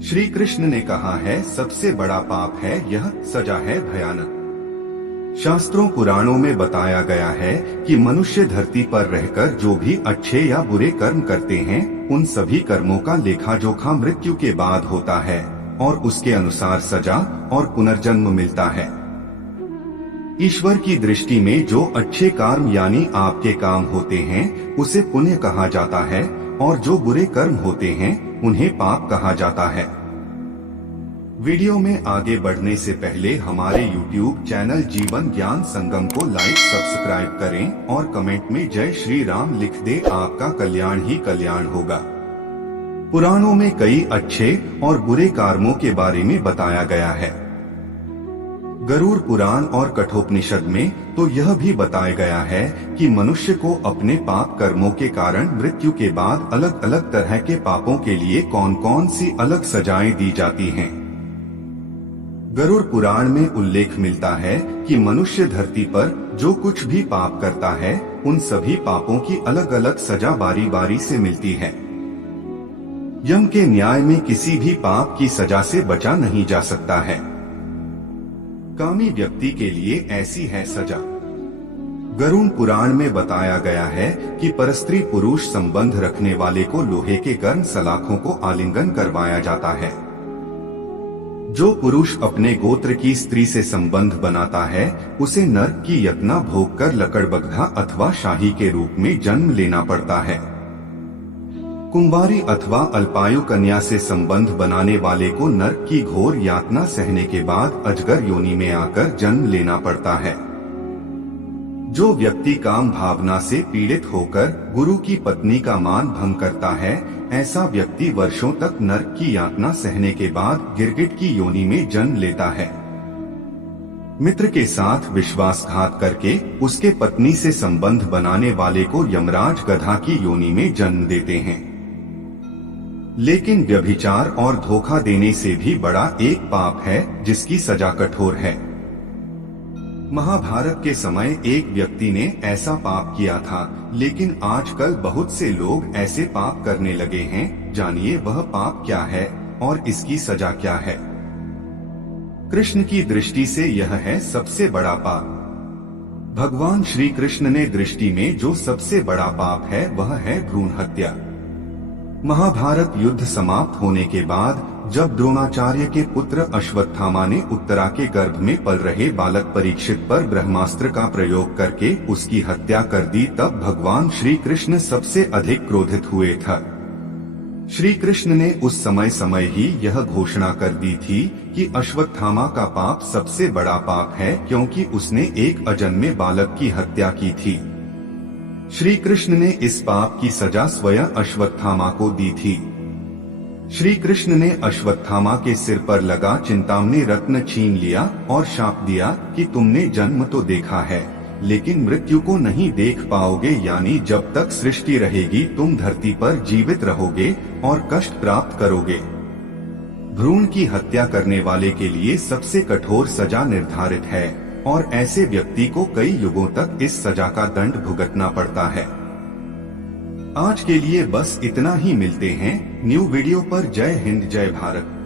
श्री कृष्ण ने कहा है, सबसे बड़ा पाप है यह, सजा है भयानक। शास्त्रों पुराणों में बताया गया है कि मनुष्य धरती पर रहकर जो भी अच्छे या बुरे कर्म करते हैं, उन सभी कर्मों का लेखा जोखा मृत्यु के बाद होता है और उसके अनुसार सजा और पुनर्जन्म मिलता है। ईश्वर की दृष्टि में जो अच्छे कर्म यानी आपके काम होते हैं उसे पुण्य कहा जाता है और जो बुरे कर्म होते हैं उन्हें पाप कहा जाता है। वीडियो में आगे बढ़ने से पहले हमारे YouTube चैनल जीवन ज्ञान संगम को लाइक सब्सक्राइब करें और कमेंट में जय श्री राम लिख दे, आपका कल्याण ही कल्याण होगा। पुराणों में कई अच्छे और बुरे कर्मों के बारे में बताया गया है। गरुड़ पुराण और कठोपनिषद में तो यह भी बताया गया है कि मनुष्य को अपने पाप कर्मों के कारण मृत्यु के बाद अलग अलग तरह के पापों के लिए कौन कौन सी अलग सजाएं दी जाती हैं। गरुड़ पुराण में उल्लेख मिलता है कि मनुष्य धरती पर जो कुछ भी पाप करता है उन सभी पापों की अलग अलग सजा बारी बारी से मिलती है। यम के न्याय में किसी भी पाप की सजा से बचा नहीं जा सकता है। कामी व्यक्ति के लिए ऐसी है सजा। गरुड़ पुराण में बताया गया है कि परस्त्री पुरुष संबंध रखने वाले को लोहे के गर्म सलाखों को आलिंगन करवाया जाता है। जो पुरुष अपने गोत्र की स्त्री से संबंध बनाता है उसे नरक की यातना भोग कर लकड़बग्धा अथवा शाही के रूप में जन्म लेना पड़ता है। कुंवारी अथवा अल्पायु कन्या से संबंध बनाने वाले को नरक की घोर यातना सहने के बाद अजगर योनि में आकर जन्म लेना पड़ता है। जो व्यक्ति काम भावना से पीड़ित होकर गुरु की पत्नी का मान भंग करता है, ऐसा व्यक्ति वर्षों तक नरक की यातना सहने के बाद गिरगिट की योनि में जन्म लेता है। मित्र के साथ विश्वासघात करके उसके पत्नी से संबंध बनाने वाले को यमराज गधा की योनि में जन्म देते हैं। लेकिन व्यभिचार और धोखा देने से भी बड़ा एक पाप है जिसकी सजा कठोर है। महाभारत के समय एक व्यक्ति ने ऐसा पाप किया था, लेकिन आजकल बहुत से लोग ऐसे पाप करने लगे हैं। जानिए वह पाप क्या है और इसकी सजा क्या है। कृष्ण की दृष्टि से यह है सबसे बड़ा पाप। भगवान श्री कृष्ण ने दृष्टि में जो सबसे बड़ा पाप है वह है भ्रूण हत्या। महाभारत युद्ध समाप्त होने के बाद जब द्रोणाचार्य के पुत्र अश्वत्थामा ने उत्तरा के गर्भ में पल रहे बालक परीक्षित पर ब्रह्मास्त्र का प्रयोग करके उसकी हत्या कर दी, तब भगवान श्री कृष्ण सबसे अधिक क्रोधित हुए थे। श्री कृष्ण ने उस समय ही यह घोषणा कर दी थी कि अश्वत्थामा का पाप सबसे बड़ा पाप है, क्योंकि उसने एक अजन्मे बालक की हत्या की थी। श्री कृष्ण ने इस पाप की सजा स्वयं अश्वत्थामा को दी थी। श्री कृष्ण ने अश्वत्थामा के सिर पर लगा चिंतामणि रत्न छीन लिया और शाप दिया कि तुमने जन्म तो देखा है लेकिन मृत्यु को नहीं देख पाओगे, यानी जब तक सृष्टि रहेगी तुम धरती पर जीवित रहोगे और कष्ट प्राप्त करोगे। भ्रूण की हत्या करने वाले के लिए सबसे कठोर सजा निर्धारित है और ऐसे व्यक्ति को कई युगों तक इस सजा का दंड भुगतना पड़ता है। आज के लिए बस इतना ही, मिलते हैं न्यू वीडियो पर। जय हिंद, जय भारत।